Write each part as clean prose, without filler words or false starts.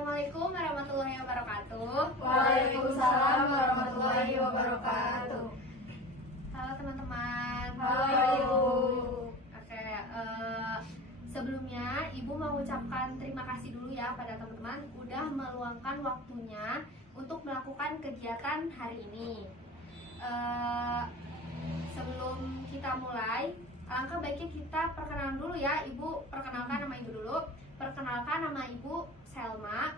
Assalamualaikum warahmatullahi wabarakatuh. Waalaikumsalam warahmatullahi wabarakatuh. Halo teman-teman. Halo. Oke, sebelumnya Ibu mau ucapkan terima kasih dulu ya pada teman-teman udah meluangkan waktunya untuk melakukan kegiatan hari ini. Sebelum kita mulai, alangkah baiknya kita perkenalan dulu ya. Ibu perkenalkan nama Ibu dulu. Perkenalkan, nama Ibu Selma.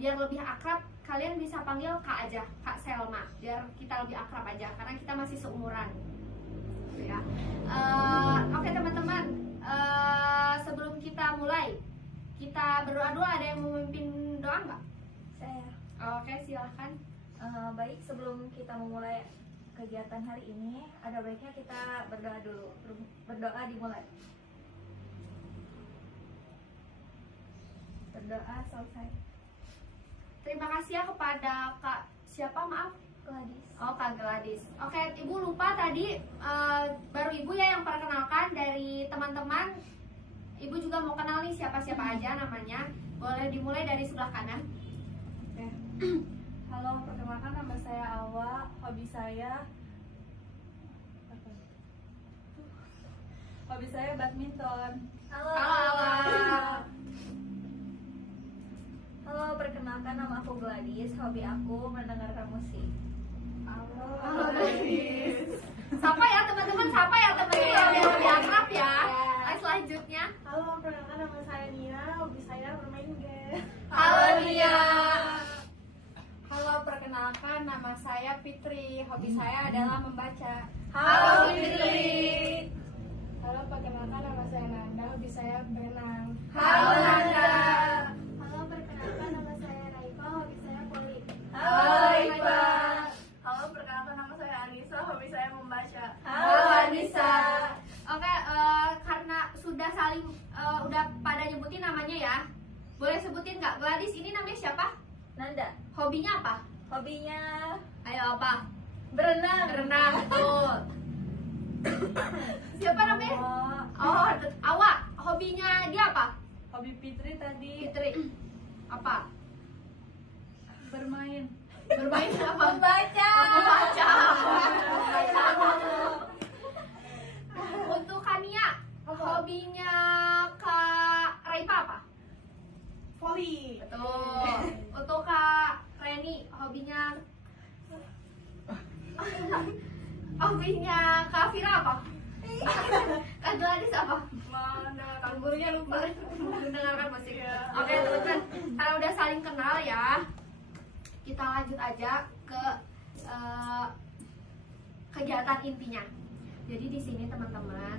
Biar lebih akrab, kalian bisa panggil Kak aja, Kak Selma. Biar kita lebih akrab aja, karena kita masih seumuran. Ya. Oke teman-teman, sebelum kita mulai, kita berdoa dulu. Ada yang mau memimpin doa nggak? Saya. Oke, silahkan. Baik, sebelum kita memulai kegiatan hari ini, ada baiknya kita berdoa dulu. Berdoa dimulai. Berdoa selesai. Terima kasih ya kepada Kak siapa, maaf? Gladys. Oh, Kak Gladys. Oke, Ibu lupa tadi, baru Ibu ya yang perkenalkan dari teman-teman. Ibu juga mau kenal nih siapa-siapa aja namanya. Boleh dimulai dari sebelah kanan. Oke. Halo, perkenalkan nama saya Awa. Hobi saya badminton. Halo, Awa. Halo, perkenalkan nama aku Gladys. Hobi aku mendengarkan musik. Halo, Gladys. Sapa ya teman-teman, sapa ya teman-teman yang lebih akrab ya. Selanjutnya. Halo, perkenalkan nama saya Nia, hobi saya bermain game. Halo Nia. Halo, perkenalkan nama saya Fitri, hobi saya adalah membaca. Halo Fitri. Halo, perkenalkan nama saya Nanda, hobi saya berenang. Halo Nanda. Halo, perkenalkan nama saya Raifa, hobi saya voli. Halo Ipa. Halo, perkenalkan nama saya Anissa. Hobi saya membaca. Halo Anissa. Oke, karena sudah saling udah pada nyebutin namanya ya. Boleh sebutin nggak? Gladys ini namanya siapa? Nanda. Hobinya apa? Hobinya Ayo apa? berenang. Berenang, betul. Siapa namanya? Oh, Oh, Awa. Hobinya dia apa? hobi Fitri tadi Fitri. Apa? bermain. Bermain apa? Membaca. Membaca. Untuk Kania, hobinya Kak Raifa apa? Voli. Betul. Untuk Kak Reni, hobinya Kak Fira apa? Kak Gladys apa? Mendengarkan gurunya lupa. Mendengarkan musik. Oke teman-teman, karena udah saling kenal ya, kita lanjut aja ke kegiatan intinya. Jadi di sini teman-teman,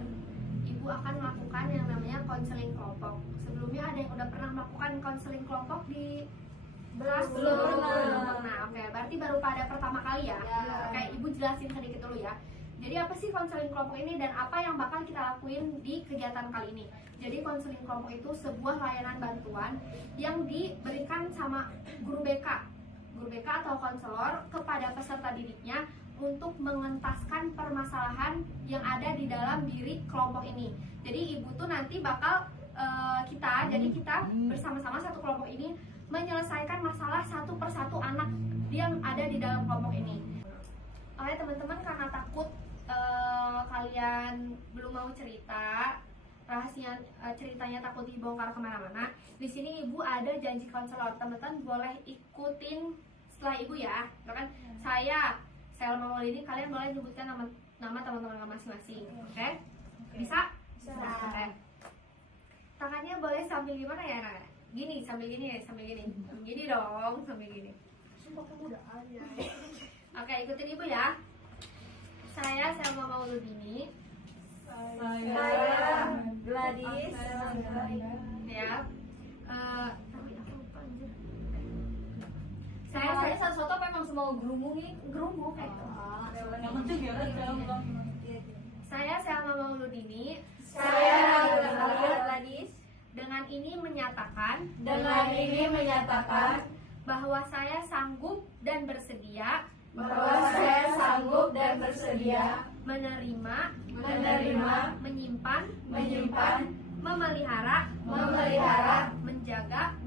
Ibu akan melakukan yang namanya konseling kelompok. Sebelumnya ada yang udah pernah melakukan konseling kelompok di kelas? Belum. Nah, oke, berarti baru pada pertama kali ya. Oke, Ibu jelasin sedikit dulu ya. Jadi apa sih konseling kelompok ini dan apa yang bakal kita lakuin di kegiatan kali ini? Jadi konseling kelompok itu sebuah layanan bantuan yang diberikan sama guru BK atau konselor kepada peserta didiknya untuk mengentaskan permasalahan yang ada di dalam diri kelompok ini. Jadi Ibu tuh nanti bakal jadi kita bersama-sama satu kelompok ini menyelesaikan masalah satu persatu anak yang ada di dalam kelompok ini. Oke teman-teman, karena takut kalian belum mau cerita rahasia ceritanya, takut dibongkar kemana-mana, di sini Ibu ada janji konselor. Teman-teman boleh ikutin setelah Ibu ya. Kan saya Selma Maulini, kalian boleh nyebutkan nama teman-teman masing-masing. Oke? Bisa? Bisa. Oke. Tangannya boleh sambil gimana ya, Nana? Gini, sambil gini ya, sambil gini. Gini dong, sambil gini. Sumpah kemudahan ya. Oke, ikutin Ibu ya. Saya Selma Mauludini. Saya Gladys. Ya. Tapi aku lupa anjir. Saya satu apa emang semua gerumungin? gerumbu kayak gitu. Yang penting ya kan. Saya Selma Mauludini. Saya Gladys. Dengan ini menyatakan bahwa saya sanggup dan bersedia menerima, menyimpan, memelihara, menjaga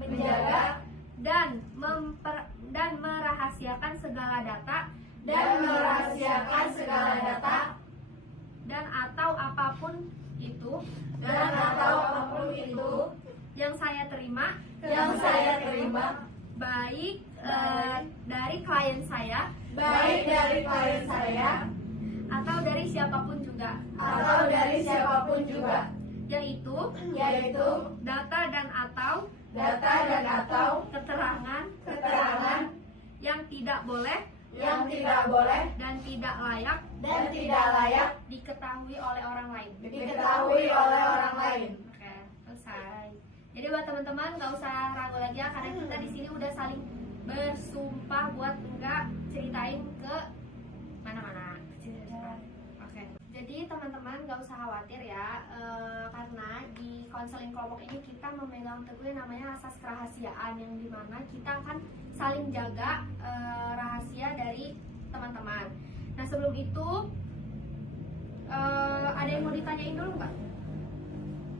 saya terima baik dari klien saya baik dari klien saya atau dari siapapun juga, atau dari siapapun juga, yaitu yaitu data dan atau data dan atau keterangan yang tidak boleh yang tidak boleh dan tidak layak diketahui oleh orang lain. diketahui oleh orang lain. Oke, selesai. Jadi buat teman-teman nggak usah ragu lagi ya, karena kita di sini udah saling bersumpah buat nggak ceritain ke mana-mana. Oke. Jadi teman-teman nggak usah khawatir ya, karena di konseling kelompok ini kita memegang teguh yang namanya asas kerahasiaan, yang dimana kita akan saling jaga rahasia dari teman-teman. Nah sebelum itu ada yang mau ditanyain dulu nggak?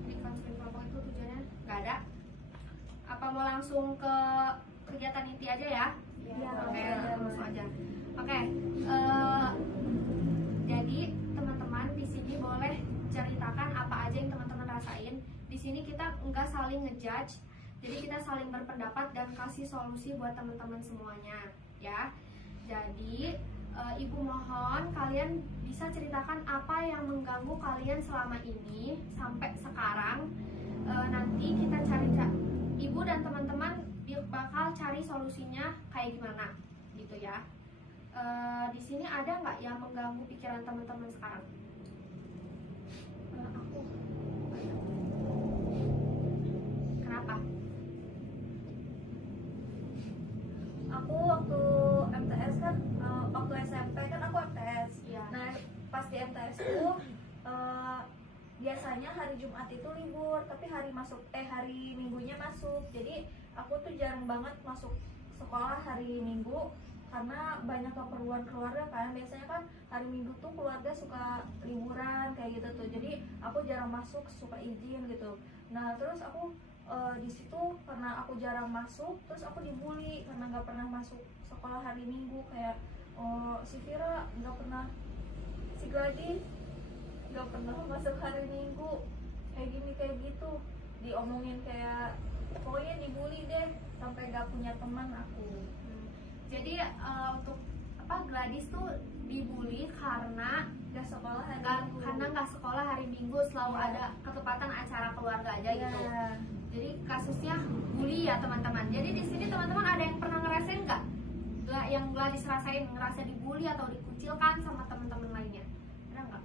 Di konseling kelompok itu tujuannya nggak ada? Apa mau langsung ke kegiatan inti aja ya? Iya, Oke, langsung langsung aja. Oke, jadi teman-teman di sini boleh ceritakan apa aja yang teman-teman rasain. Di sini kita nggak saling ngejudge, jadi kita saling berpendapat dan kasih solusi buat teman-teman semuanya, ya. Jadi Ibu mohon kalian bisa ceritakan apa yang mengganggu kalian selama ini sampai sekarang. Nanti kita cari, Ibu dan teman-teman bakal cari solusinya kayak gimana, gitu ya. Di sini ada nggak yang mengganggu pikiran teman-teman sekarang? Aku. Kenapa? Aku waktu MTS kan, waktu SMP kan aku MTS. Iya. Nah pas di MTS itu biasanya hari Jumat itu libur, tapi hari Minggunya masuk. Jadi aku tuh jarang banget masuk sekolah hari Minggu karena banyak keperluan keluarga kan. Biasanya kan hari Minggu tuh keluarga suka liburan kayak gitu tuh. Jadi aku jarang masuk, suka izin gitu. Nah terus aku di situ karena aku jarang masuk, terus aku dibully karena nggak pernah masuk sekolah hari Minggu. Kayak si Vira nggak pernah, si Gladi nggak pernah masuk hari Minggu, kayak gini kayak gitu, diomongin kayak pokoknya dibully deh sampai nggak punya teman aku. Jadi untuk Gladys tuh dibully karena Nggak sekolah hari Minggu. karena nggak sekolah hari Minggu, selalu Iya. ada ketepatan acara keluarga aja gitu. Iya. Jadi kasusnya bully ya teman-teman. Jadi di sini teman-teman ada yang pernah ngerasain nggak? Yang Gladys rasain, ngerasa dibully atau dikucilkan sama teman-teman lainnya? Ada nggak?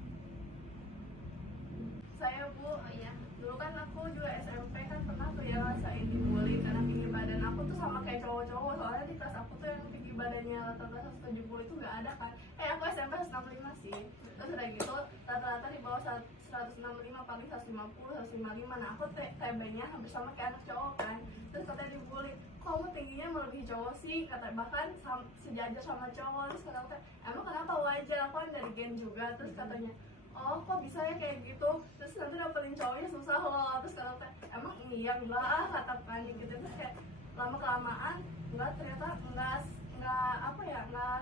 Saya Bu, Oh iya. dulu kan aku juga SMP kan pernah tuh ya ngerasain dibully karena tinggi badan aku tuh sama kayak cowok-cowok. Soalnya di kelas aku tuh yang tinggi badannya rata-rata 170 itu nggak ada kan. Aku SMP 165 sih. Terus udah gitu rata-rata di bawah 165, paling 150, 155. Nah aku TB-nya hampir sama kayak anak cowok kan. Terus katanya dibully, kok kamu tingginya melebihi cowok sih? Kata bahkan sejajar sama cowok. Terus kata aku, emang kenapa? Wajar, aku kan dari gen juga. Terus katanya, oh kok bisa ya kayak gitu, terus nanti dapetin cowoknya susah loh. Terus kalau emang iya enggak kata panik gitu. Terus kayak lama kelamaan enggak, ternyata enggak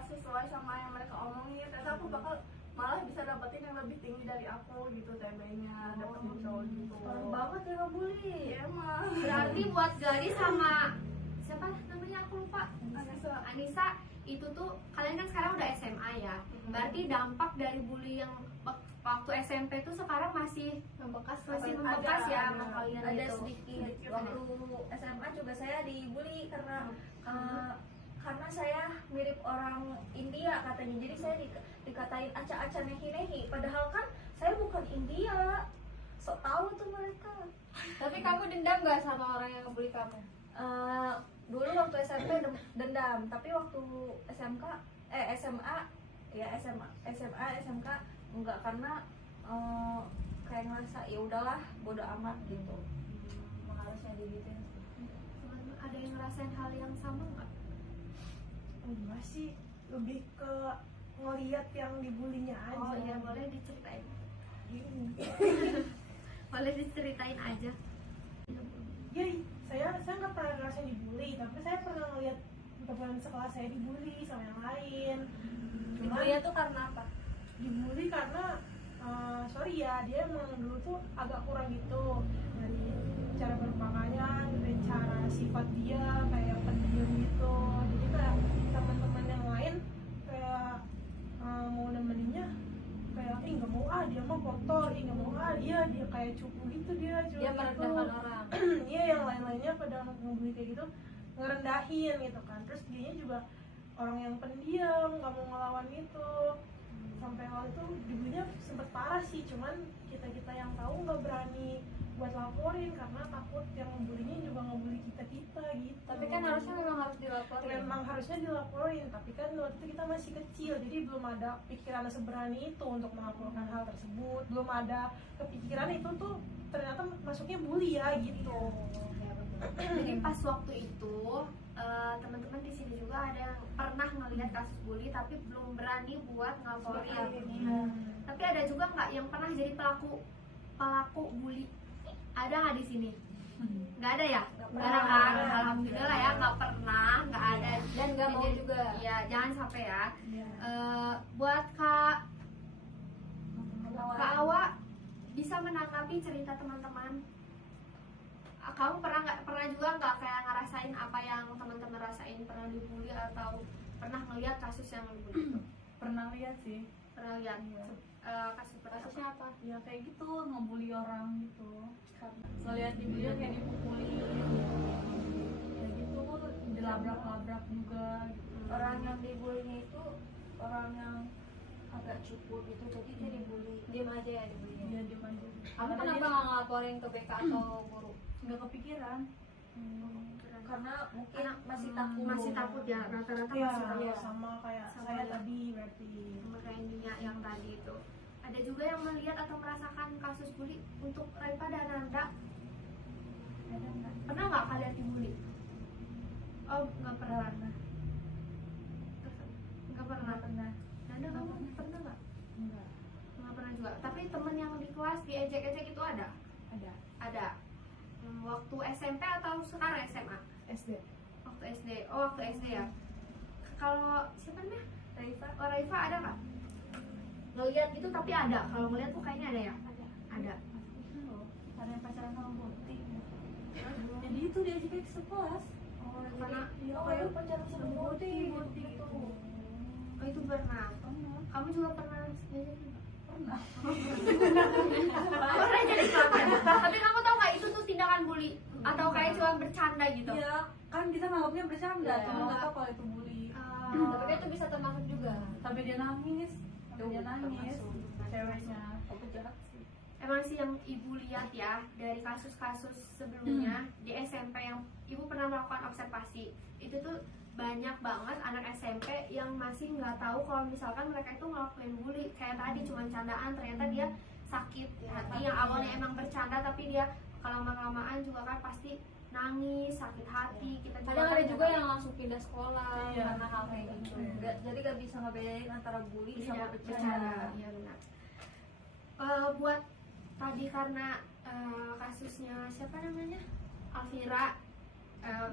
sesuai sama yang mereka omongin. Ternyata aku bakal malah bisa dapetin yang lebih tinggi dari aku gitu, TB-nya dapetin cowok gitu. Parah banget ya ngebully. Iya emang. Berarti buat Gladys sama siapa namanya aku lupa, Anissa, itu tuh kalian kan sekarang udah SMA ya. Berarti dampak dari bully yang waktu SMP tuh sekarang masih membekas ya sama kalian Ada gitu. sedikit. Waktu SMA juga saya dibully karena saya mirip orang India katanya. Jadi saya dikatain aca-aca nehi-nehi, padahal kan saya bukan India. Sok tahu tuh mereka. Tapi kamu dendam gak sama orang yang ngebully kamu? Dulu waktu SMP dendam, tapi waktu SMA SMK enggak, karena kayak ngerasa ya udahlah bodo amat gitu. Harusnya digituin. Teman-teman ada yang ngerasain hal yang sama nggak? Enggak sih, lebih ke ngeliat yang dibulinya aja. Oh iya, boleh diceritain. Gini. Boleh diceritain aja. Ya, saya nggak pernah ngerasain dibully, tapi saya pernah ngeliat teman sekelas saya dibully sama yang lain. Dibully tuh karena apa? Dibully karena sorry ya, dia emang dulu tuh agak kurang gitu dari cara berpakaian, dari cara sifat dia kayak pendiam gitu. Jadi kayak teman-teman yang lain kayak mau nemeninnya kayak nggak mau dia mah kotor, nggak mau dia kayak cupu gitu dia merendahkan orang. Iya, yang lain-lainnya pada ngebully kayak gitu ngerendahin gitu kan. Terus dianya juga orang yang pendiam, nggak mau ngelawan gitu. Sampai waktu itu dibulinya sempet parah sih, cuman kita yang tahu nggak berani buat laporin karena takut yang ngebulinya juga ngebully kita gitu. Tapi kan harusnya memang harus dilaporin. Memang harusnya dilaporin, tapi kan waktu itu kita masih kecil, jadi belum ada pikiran seberani itu untuk melaporkan hal tersebut. Belum ada kepikiran itu tuh ternyata masuknya bully ya gitu. Jadi pas waktu itu teman-teman di sini juga ada yang pernah ngelihat kasus bully tapi belum berani buat ngelaporin. Tapi ada juga nggak yang pernah jadi pelaku bully? Ada nggak di sini? Nggak ada ya? Nggak ada kan? Alhamdulillah ya, nggak pernah, nggak ada Dan nggak mau juga. Iya, jangan sampai ya. Buat Kak Awa bisa menanggapi cerita teman-teman. Kamu pernah juga nggak kayak ngerasain apa yang teman-teman rasain, pernah dibully atau pernah ngeliat kasus yang dibully itu? Pernah lihat sih. Pernah lihat kasusnya apa? Ya kayak gitu, ngebully orang gitu. Ngeliat di video kayak dipukuli kayak gitu, dilabrak-labrak juga gitu. Orang yang dibulinya itu orang yang agak cupu gitu, jadi dia dibully. Diam aja ya dibulinya. Dia diem aja. Kamu kenapa nggak ngelaporin ke BK atau guru? Nggak kepikiran. Karena mungkin Masih takut ya, rata-rata Iya, masih takut. sama kayak Sama saya ya. tadi berarti. Sama kayak Nia yang tadi itu. Ada juga yang melihat atau merasakan kasus bully untuk Raifa dan Nanda. Ada nggak? Pernah nggak kalian dibully? Oh, nggak pernah. Nggak pernah. Pernah. Nanda kamu pernah nggak? Enggak. Nggak pernah juga. Tapi temen yang di kelas diejek-ejek itu ada? Ada. Ada. Waktu SMP atau sekarang SMA? SD. Waktu SD. Oh, waktu SD ya. Kalau siapa namanya? Raifa. Oh, Raifa ada nggak? Ngeliat gitu tapi ada. Kalau ngeliat tuh kayaknya ada ya? Ada. Ada yang pacaran sama Boti. Jadi itu dia juga ke sekelas. Oh, Karena jadi kayak pacaran sama Boti gitu. oh itu pernah. Kamu juga pernah Pernah. pernah jadi korban. Tapi kamu tahu nggak itu tuh tindakan bully atau kayak cuma bercanda gitu? Iya, kan kita nganggapnya bercanda, Iya. cuma nggak tahu kalau itu bully. Tapi kan itu bisa termasuk juga. Sampai dia nangis. Dia nangis. Termasuk. Ceweknya. Aku jahat sih. Emang sih yang ibu lihat ya dari kasus-kasus sebelumnya di SMP yang ibu pernah melakukan observasi, itu tuh banyak banget anak SMP yang masih nggak tahu kalau misalkan mereka itu ngelakuin bully. Kayak tadi cuma candaan, ternyata dia sakit hati. Yang awalnya emang bercanda tapi dia kalau lama-lamaan juga kan pasti nangis, sakit hati. Kita Kadang kan ada nggak juga tahu. yang langsung pindah sekolah Iya. karena hal kayak gitu. Jadi gak bisa ngebedain antara bully sama Iya, bercanda. Iya benar. Buat tadi karena kasusnya siapa namanya? Alvira,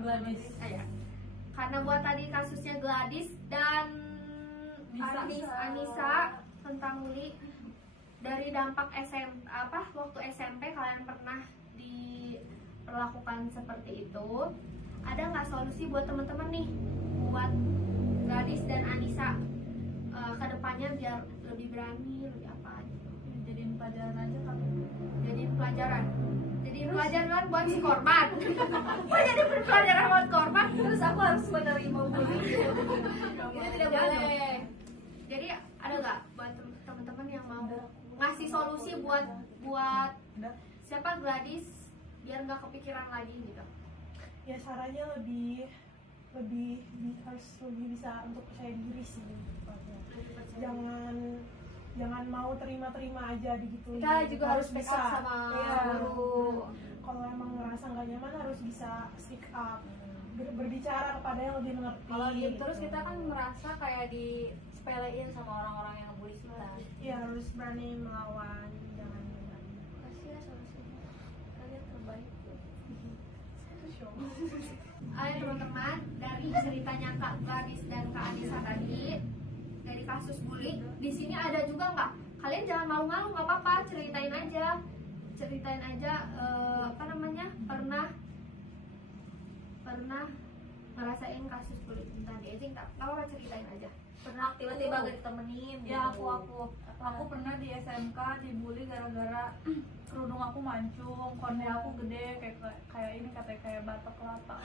Gladys. ya. Karena buat tadi kasusnya Gladys dan Anissa tentang bully, dari dampak waktu SMP kalian pernah diperlakukan seperti itu, ada nggak solusi buat teman-teman nih buat Gladys dan Anissa kedepannya biar lebih berani, lebih apa gitu? Jadiin pelajaran aja kan. Jadiin pelajaran buat si korban. Kok jadi pelajaran buat korban? Terus aku harus menerima bully. Ini tidak boleh. Jadi ada nggak buat teman-teman yang mau ngasih solusi buat siapa Gladys biar nggak kepikiran lagi gitu? Ya sarannya lebih harus lebih bisa untuk percaya diri sih. Jangan mau terima aja digituin. Kita juga harus speak up sama Iya. guru. Kalau emang ngerasa nggak nyaman harus bisa speak up, berbicara kepada yang lebih mengerti. Kalau diem gitu. terus kita kan merasa kayak disepelein sama orang-orang yang ngebully kita. Iya, harus berani melawan, jangan Makasih ya solusinya. Kalian terbaik. Ayo teman-teman, dari ceritanya Kak Gladys dan Kak Anissa tadi, dari kasus bully, di sini ada juga nggak? Kalian jangan malu-malu, nggak apa-apa, ceritain aja. ceritain aja apa namanya pernah ngerasain kasus bullying tadi aja nggak apa ceritain aja. Pernah tiba-tiba gak ditemenin Ya gitu. aku pernah di SMK dibully gara-gara kerudung aku mancung, konde aku gede kayak ini katanya kayak batok kelapa.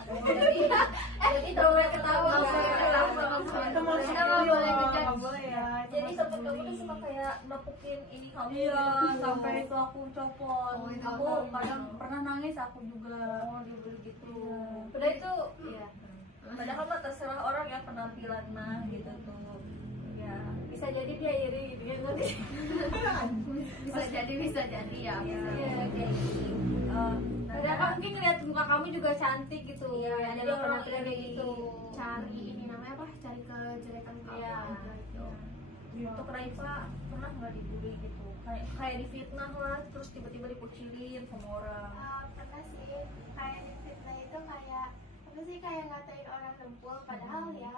Jadi dompet ketawa Kita mau Kita nggak boleh nggak ngejudge. boleh ya. itu jadi masuk sempet kamu tuh bullying. sama kayak nepukin ini kamu Iya, gitu. sampai itu aku copot. Oh, itu Aku aku kadang pernah nangis aku juga. Oh, dibully gitu. Iya. Padahal itu ya. Padahal mah terserah orang ya penampilan mah gitu tuh. Ya, bisa jadi dia iri gitu ya kan. bisa jadi ya. Iya, kayak gini. Padahal kan mungkin ngeliat muka kamu juga cantik gitu. Iya, ada jadi orang penampilan kayak iri. gitu. Cari ini namanya apa? Cari kejelekan kamu Iya. aja gitu. Untuk Raifa pernah nggak dibully gitu? Kayak difitnah lah, terus tiba-tiba dikucilin sama orang. Pernah sih kayak di fitnah itu kayak apa sih kayak ngatain orang dempul padahal ya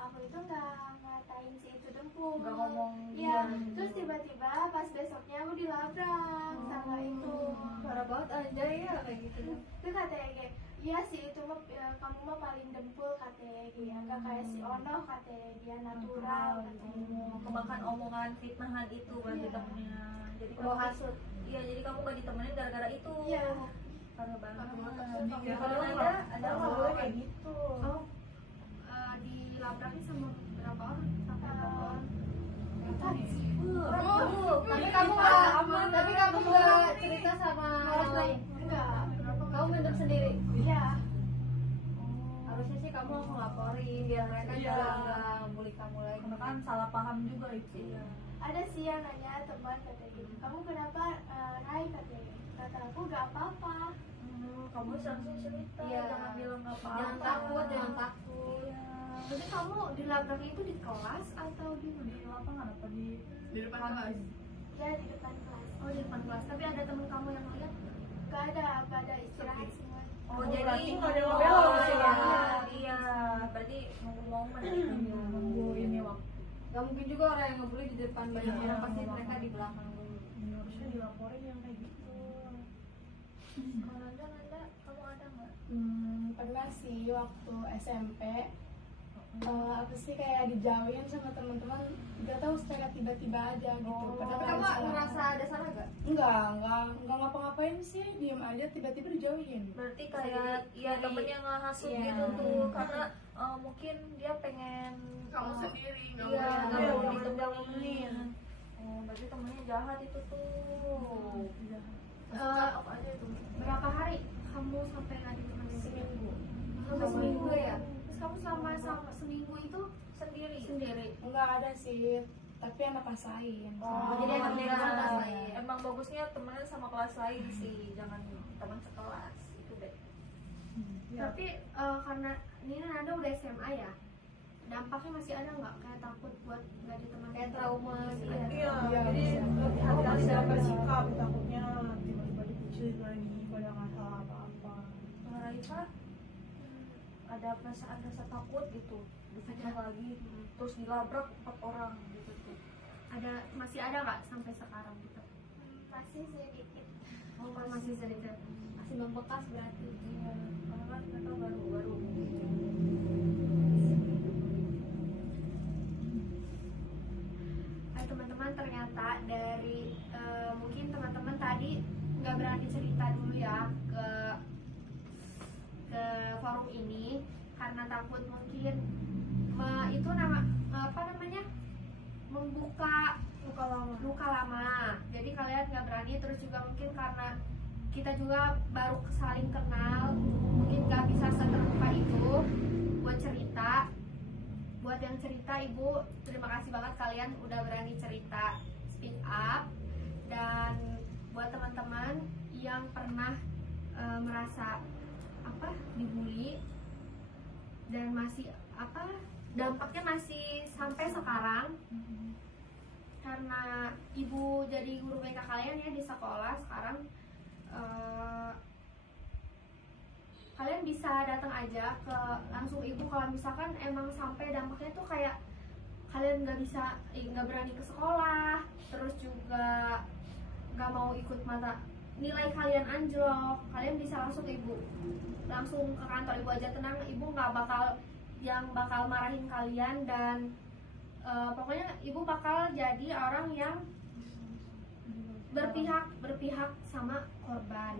aku itu nggak ngatain si itu dempul Nggak ngomong ya dia. terus tiba-tiba pas besoknya aku dilabrak sama itu Parah banget aja ya kayak gitu. itu katanya kayak iya sih itu mah kamu mah paling dempul katanya gitu ya nggak kayak si Ono katanya dia natural katanya. Kemakan omongan fitnahan itu berarti Iya. temennya. Jadi Bawa kamu hasut. Iya, jadi kamu gak ditemenin gara-gara itu. Iya. Parah banget. Ya, Kalau padahal ada nggak boleh kayak gitu. Oh, dilabraknya sama berapa orang? Sampai berapa orang? Tapi kamu nggak cerita sama orang lain enggak Kamu mendem sendiri. iya Harusnya sih kamu ngelaporin biar mereka Iya. juga nggak bully kamu lagi. Karena kan salah paham juga itu. Iya. ada sih yang nanya teman katanya gitu kamu kenapa Rai katanya kata aku gak apa-apa Kamu seharusnya cerita, Iya. jangan bilang nggak apa-apa. Jangan takut, jangan takut. Iya. Jadi kamu dilabraknya itu di kelas atau di mana? Di lapangan apa di Di depan kelas. ya di depan kelas Oh di depan kelas. Tapi ada temen kamu yang lihat? gak ada pada istirahat semua Oh, Oh, jadi berarti nggak ada yang oh, ngebelok iya. sih, ya. Iya, berarti nunggu momen. nunggu ini waktu. Gak mungkin juga orang yang ngebully di depan banyak Iya, orang, pasti iya. mereka di belakang dulu. Harusnya dilaporin yang kayak gitu. Kalau Nanda, kamu ada nggak? Pernah sih waktu SMP apa sih kayak dijauhin sama teman-teman nggak tahu secara tiba-tiba aja gitu. Padahal Tapi nggak kamu ada salah. merasa ada salah gak? Enggak ngapa-ngapain sih, diem aja tiba-tiba dijauhin. Berarti kayak ya temennya ngehasut Iya. gitu tuh, karena mungkin dia pengen Kamu sendiri nggak iya, mau nggak Iya, mau nggak ditemenin. Oh, berarti temennya jahat itu tuh. Apa aja itu? Berapa hari kamu sampai nggak ditemenin? Seminggu. Sampai seminggu ya? Terus kamu selama seminggu itu Sendiri. sendiri? Enggak ada sih, tapi anak kelas lain. Oh, jadi emang dia iya. kelas lain. Emang bagusnya temenan sama kelas lain sih, jangan teman sekelas itu deh. Tapi karena ini kan Anda udah SMA ya, dampaknya masih ada nggak kayak takut buat nggak ditemenin? Kayak trauma sih ya. Iya, Iya, jadi bisa. lebih hati-hati dalam bersikap. Takutnya tiba-tiba dikucilin lagi pada nggak salah apa-apa. Kalau Raifa ada perasaan rasa takut gitu, difitnah lagi, terus dilabrak 4 orang gitu tuh. Masih ada nggak sampai sekarang gitu? masih sedikit Oh masih sedikit. Masih membekas berarti. Iya, karena kan mereka baru-baru. Teman-teman ternyata dari mungkin teman-teman tadi nggak berani cerita dulu ya ke forum ini karena takut mungkin itu apa namanya membuka luka lama. Jadi kalian nggak berani, terus juga mungkin karena kita juga baru saling kenal, mungkin nggak bisa seterbuka itu buat cerita. Buat yang cerita, Ibu terima kasih banget kalian udah berani cerita, speak up. Dan buat teman-teman yang pernah merasa apa dibully dan masih apa dampaknya masih sampai sekarang, karena Ibu jadi guru BK kalian ya di sekolah sekarang, kalian bisa datang aja ke langsung Ibu kalau misalkan emang sampai dampaknya tuh kayak kalian nggak berani ke sekolah, terus juga nggak mau ikut nilai kalian anjlok, kalian bisa langsung ke ibu, langsung ke kantor ibu aja, tenang, ibu nggak bakal marahin kalian, dan pokoknya ibu bakal jadi orang yang berpihak sama korban.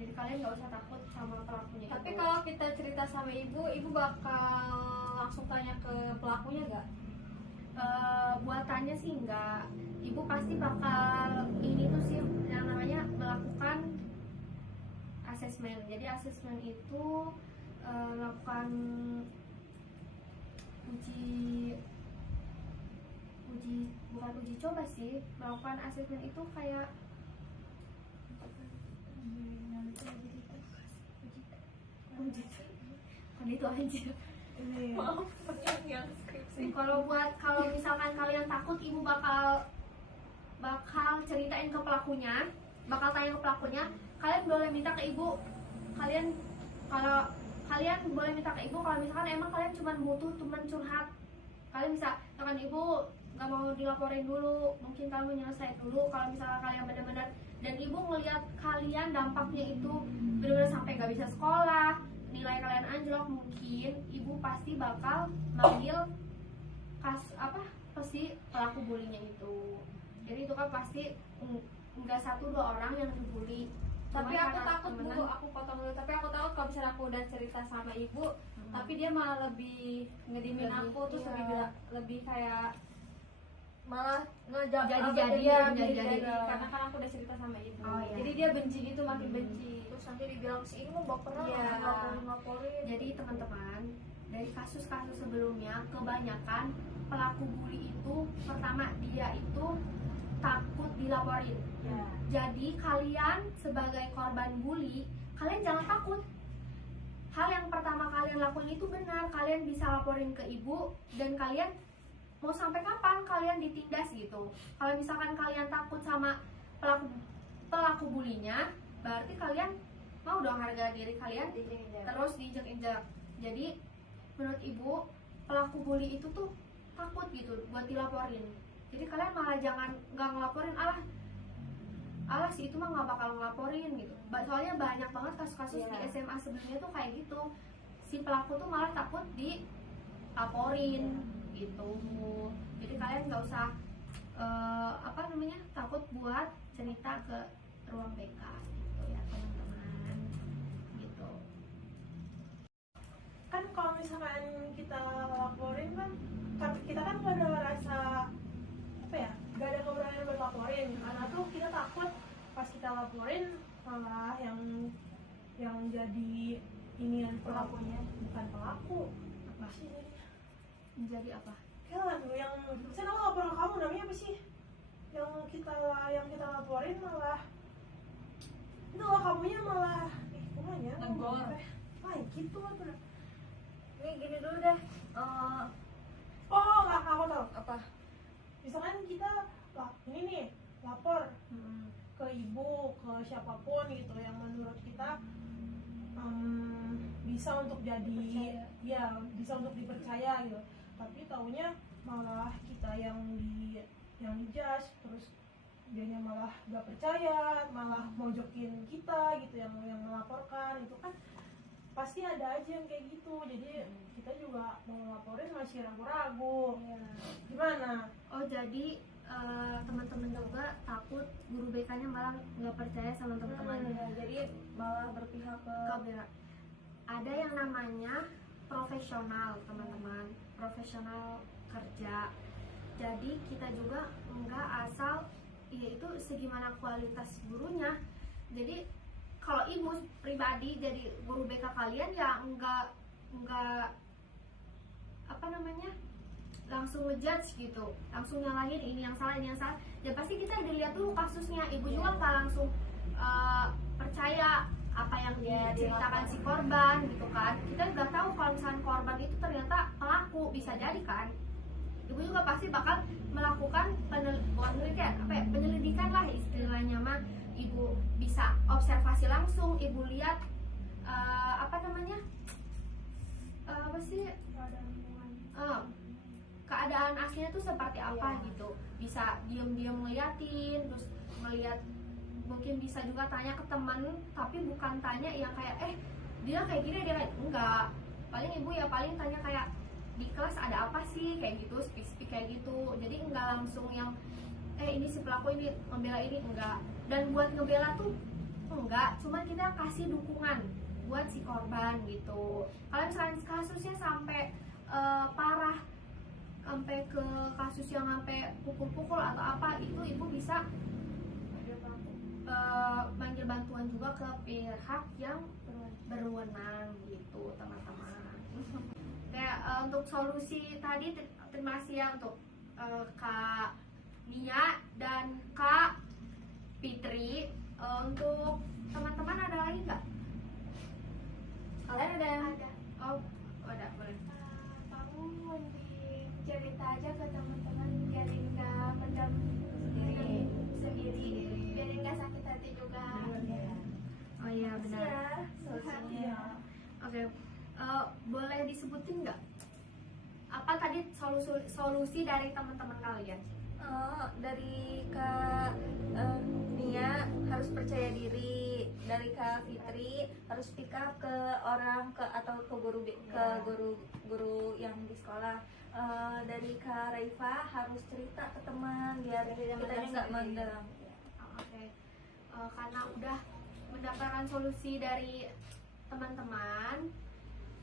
Jadi kalian nggak usah takut sama pelakunya. Tapi itu. kalau kita cerita sama ibu bakal langsung tanya ke pelakunya nggak? Buat tanya sih enggak, ibu pasti bakal ini tuh sih yang namanya melakukan asesmen. Jadi asesmen itu melakukan bukan uji coba sih, melakukan asesmen itu kayak uji kan itu aja. Maaf, yang skripsi. Kalau misalkan kalian takut, ibu bakal ceritain ke pelakunya, bakal tanya ke pelakunya. Kalian boleh minta ke ibu, kalian boleh minta ke ibu kalau misalkan emang kalian cuma butuh teman curhat. Kalian bisa dengan ibu nggak mau dilaporin dulu, mungkin kamu nyelesain dulu kalau misalkan kalian benar-benar, dan ibu ngelihat kalian dampaknya itu benar-benar sampai nggak bisa sekolah, nilai kalian anjlok, mungkin ibu pasti bakal manggil pasti pelaku bulinya itu. Jadi itu kan pasti nggak 1-2 orang yang dibully. Tapi Cuma aku karena takut temenan- Bu, aku potong dulu. Tapi aku takut kalau misalnya aku udah cerita sama ibu, tapi dia malah lebih ngedimin Lebih, aku, terus iya. lebih kayak malah ngejawab jadi. karena kan aku udah cerita sama ibu. Oh, iya. Jadi dia benci gitu, makin benci. Terus nanti dibilang si ini mau baperan, Iya. laporin. Jadi teman-teman, dari kasus-kasus sebelumnya, kebanyakan pelaku bully itu pertama dia itu takut dilaporin. Ya. Jadi kalian sebagai korban bully, kalian jangan takut. Hal yang pertama kalian lakuin itu benar, kalian bisa laporin ke ibu, dan kalian mau sampai kapan kalian ditindas gitu. Kalau misalkan kalian takut sama pelaku bulinya, berarti kalian mau dong harga diri kalian terus diinjak-injak. Jadi menurut ibu, pelaku bully itu tuh takut gitu buat dilaporin. Jadi kalian malah jangan nggak ngelaporin, alah si itu mah nggak bakal ngelaporin gitu. Soalnya banyak banget kasus-kasus di SMA sebelumnya tuh kayak gitu, si pelaku tuh malah takut dilaporin gitu. Jadi kalian nggak usah takut buat cerita ke ruang BK gitu ya teman-teman gitu. Kan kalau misalkan kita laporin kan kita kan gak ada rasa gak ada keberanian buat laporin, karena tuh kita takut pas kita laporin malah yang jadi ini yang pelakunya bukan pelaku, apa sih ini? Menjadi apa? Kayak yang saya lapor ke kamu, namanya apa sih? Yang kita laporin malah itu lah, kamunya malah namanya negor. gitu apa? Ini gini dulu deh. Oh, aku tahu. Apa? Misalkan kita ini nih lapor ke ibu, ke siapapun gitu yang menurut kita bisa untuk jadi bisa untuk dipercaya gitu, tapi taunya malah kita yang dijudge, terus dianya malah gak percaya, malah mojokin kita gitu, yang melaporkan itu kan pasti ada aja yang kayak gitu. Jadi kita juga mau ngelaporin masih ragu-ragu. Gimana? Oh jadi teman-teman juga takut guru BK-nya malah nggak percaya sama teman-teman. Jadi malah berpihak ke Ada yang namanya profesional teman-teman, profesional kerja. Jadi kita juga nggak asal itu segimana kualitas gurunya. Jadi kalau ibu pribadi jadi guru BK kalian ya nggak langsung ngejudge gitu, langsung nyalahin ini yang salah, ya pasti kita dilihat dulu kasusnya. Ibu juga nggak langsung percaya apa yang diceritakan si korban gitu kan. Kita nggak tahu kalau misalnya korban itu ternyata pelaku, bisa jadi kan. Ibu juga pasti bakal melakukan penyelidikan lah istilahnya mah. Ibu bisa observasi langsung, ibu lihat keadaan aslinya tuh seperti apa gitu. Bisa diem-diem ngeliatin, terus ngeliat mungkin bisa juga tanya ke teman, tapi bukan tanya yang kayak dia kayak gini, dia kayak enggak. Paling ibu ya paling tanya kayak di kelas ada apa sih, kayak gitu, speak kayak gitu. Jadi enggak langsung yang ini si pelaku ini membela ini, enggak. Dan buat ngebela tuh enggak, cuman kita kasih dukungan buat si korban gitu. Kalau misalnya kasusnya sampai parah, sampai ke kasus yang sampai pukul-pukul atau apa, itu ibu bisa manggil bantuan juga ke pihak yang berwenang gitu teman-teman. Kayak untuk solusi tadi, terima kasih ya untuk Kak Nia dan Kak Fitri. Untuk teman-teman ada lagi nggak? Kalian ada? Ada. Oh, ada, boleh. Kamu mending cerita aja ke teman-teman biar nggak mendam sendiri, biar nggak sakit hati juga. Oh iya benar. Ya, solusinya. Oke, boleh disebutin nggak? Apa tadi solusi dari teman-teman kalian? Dari Kak Nia harus percaya diri, dari Kak Fitri harus speak up ke orang atau ke guru yang di sekolah. Dari Kak Raifa harus cerita ke teman biar kita nggak mendem. Oke. Karena udah mendapatkan solusi dari teman-teman,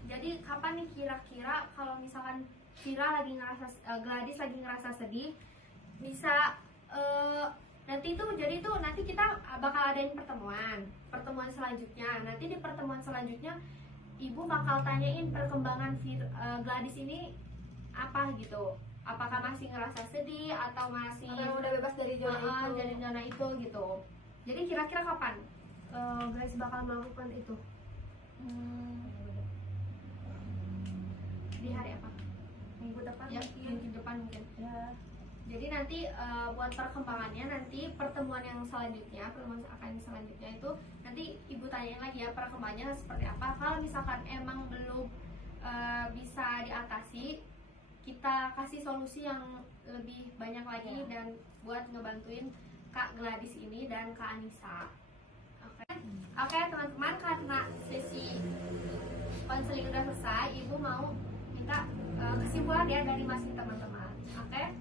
jadi kapan nih kira-kira kalau misalkan Gladys lagi ngerasa sedih, bisa nanti kita bakal adain pertemuan selanjutnya. Nanti di pertemuan selanjutnya ibu bakal tanyain perkembangan Gladys ini apa gitu, apakah masih ngerasa sedih atau masih udah bebas dari zona itu gitu. Jadi kira-kira kapan Gladys bakal melakukan itu? Di hari apa? Minggu depan Ya, minggu depan mungkin. ya. Jadi nanti buat perkembangannya, nanti pertemuan selanjutnya itu nanti ibu tanyain lagi ya perkembangannya seperti apa. Kalau misalkan emang belum bisa diatasi, kita kasih solusi yang lebih banyak lagi dan buat ngebantuin Kak Gladys ini dan Kak Anissa. Oke teman-teman, karena sesi konseling udah selesai, ibu mau minta kesimpulan ya dari masing teman-teman. Oke.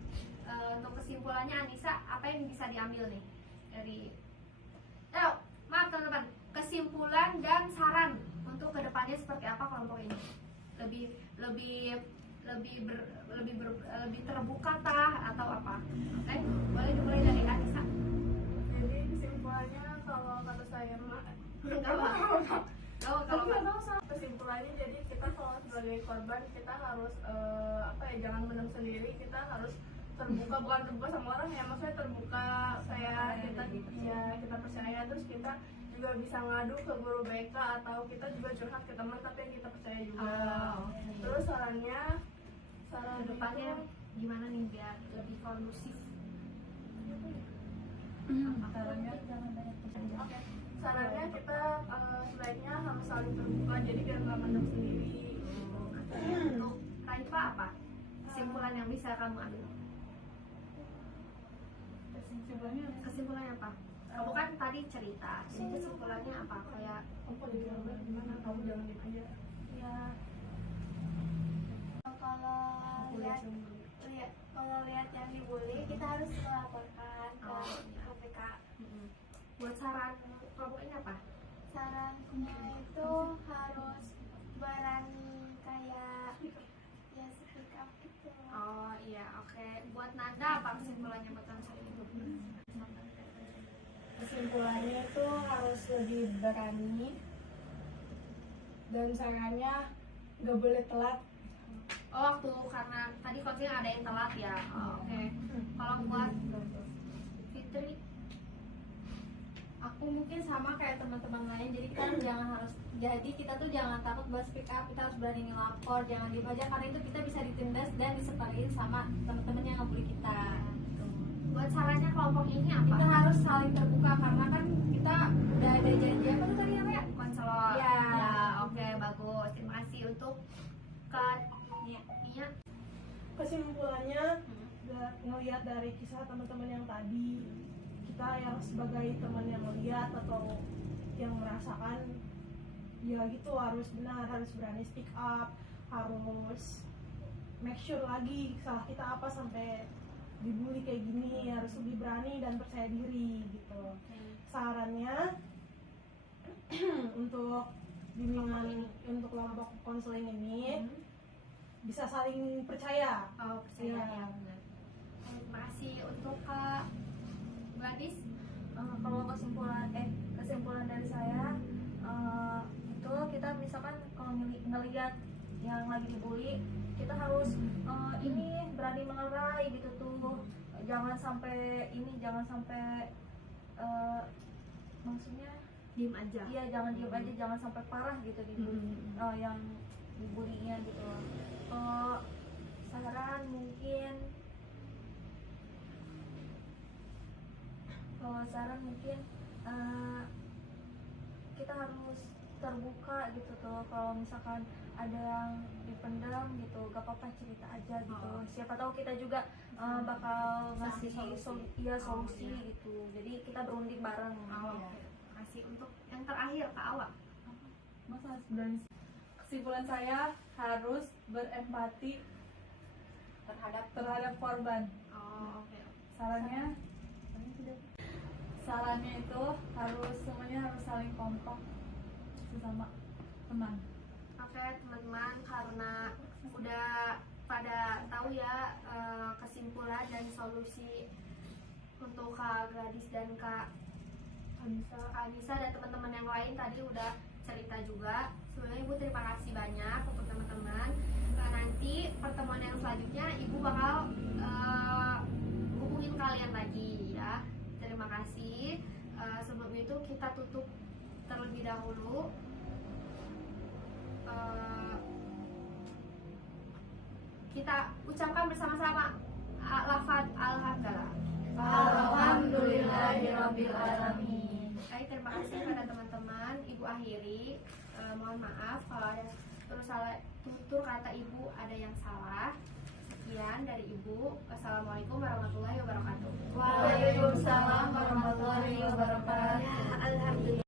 Untuk kesimpulannya Anissa, apa yang bisa diambil nih dari maaf teman-teman, kesimpulan dan saran untuk kedepannya seperti apa kelompok ini? Lebih terbuka kah atau apa? Oke, boleh dimulai dari Anissa. Jadi kesimpulannya kalau kata saya kesimpulannya jadi kita kalau sebagai korban kita harus jangan mendem sendiri, kita harus terbuka, bukan terbuka sama orang ya, maksudnya terbuka kayak kita percaya, terus kita juga bisa ngadu ke guru BK atau kita juga curhat ke teman tapi yang kita percaya juga. Terus saran Depannya gimana nih biar lebih kondusif? Sarannya kita sebaiknya harus saling terbuka, jadi biar nggak mendem sendiri. Untuk Raifa apa kesimpulan yang bisa kamu ambil? Kesimpulannya apa? Kamu kan tadi cerita, jadi kesimpulannya apa? Kayak Gimana kamu jangan diem aja. Ya, Kalau lihat yang dibully, kita harus melaporkan ke KPK. Buat saran kelompok ini apa? Sarannya itu harus berani kayak ya speak up gitu. Oh iya, oke. Buat Nanda apa kesimpulannya buat konseling itu? Kesimpulannya itu harus lebih berani, dan sarannya nggak boleh telat. Oh, waktu karena tadi konseling ada yang telat ya. Oh, oke. Kalau buat Fitri, aku mungkin sama kayak teman-teman lain, jadi kita tuh jangan takut buat speak up, kita harus berani ngelapor, jangan diem aja, karena itu kita bisa ditindas dan diseparin sama teman-teman yang ngebully kita. buat sarannya kelompok ini apa? Kita harus saling terbuka karena kan kita udah ada janji apa tuh tadi namanya? Konselor. Ya. Oke, bagus. Terima kasih untuk Kak Nia. Kesimpulannya ngelihat dari kisah teman-teman yang tadi, kita yang sebagai teman yang melihat atau yang merasakan ya gitu harus benar, harus berani speak up, harus make sure lagi salah kita apa sampai dibully kayak gini, harus lebih berani dan percaya diri gitu. Sarannya untuk bimbingan untuk kelompok konseling ini bisa saling percaya. Oh, percaya ya, benar. Terima kasih untuk Kak Gladys. Kalau kesimpulan dari saya itu kita misalkan kalau ngelihat yang lagi dibully, kita harus ini berani melerai gitu tuh, jangan sampai maksudnya Diem aja. iya jangan diem aja, jangan sampai parah gitu dibully yang dibulinya gitu. Saran mungkin kita harus terbuka gitu tuh, kalau misalkan ada yang dipendam gitu gak apa-apa, cerita aja gitu. Siapa tahu kita juga bakal ngasih solusi gitu, jadi kita berunding bareng. Terima kasih. Untuk yang terakhir Kak Awa. Masa harus berani. Kesimpulan saya harus berempati terhadap korban. Oke. Sarannya itu semuanya harus saling kompak sesama teman. Oke teman-teman, karena udah pada tahu ya kesimpulan dan solusi untuk Kak Gladys dan Kak Anissa dan teman-teman yang lain tadi udah cerita juga. Sebenarnya Ibu terima kasih banyak untuk teman-teman. Nanti pertemuan yang selanjutnya Ibu bakal hubungin kalian lagi ya. Terima kasih. Sebelum itu kita tutup terlebih dahulu. Kita ucapkan bersama-sama lafaz Alhamdulillah. Alhamdulillahirabbil alamin. Baik, terima kasih kepada teman-teman. Ibu akhiri, mohon maaf kalau ada tutur kata Ibu ada yang salah. Sekian dari Ibu. Wassalamualaikum warahmatullahi wabarakatuh. Waalaikumsalam warahmatullahi wabarakatuh. Alhamdulillah.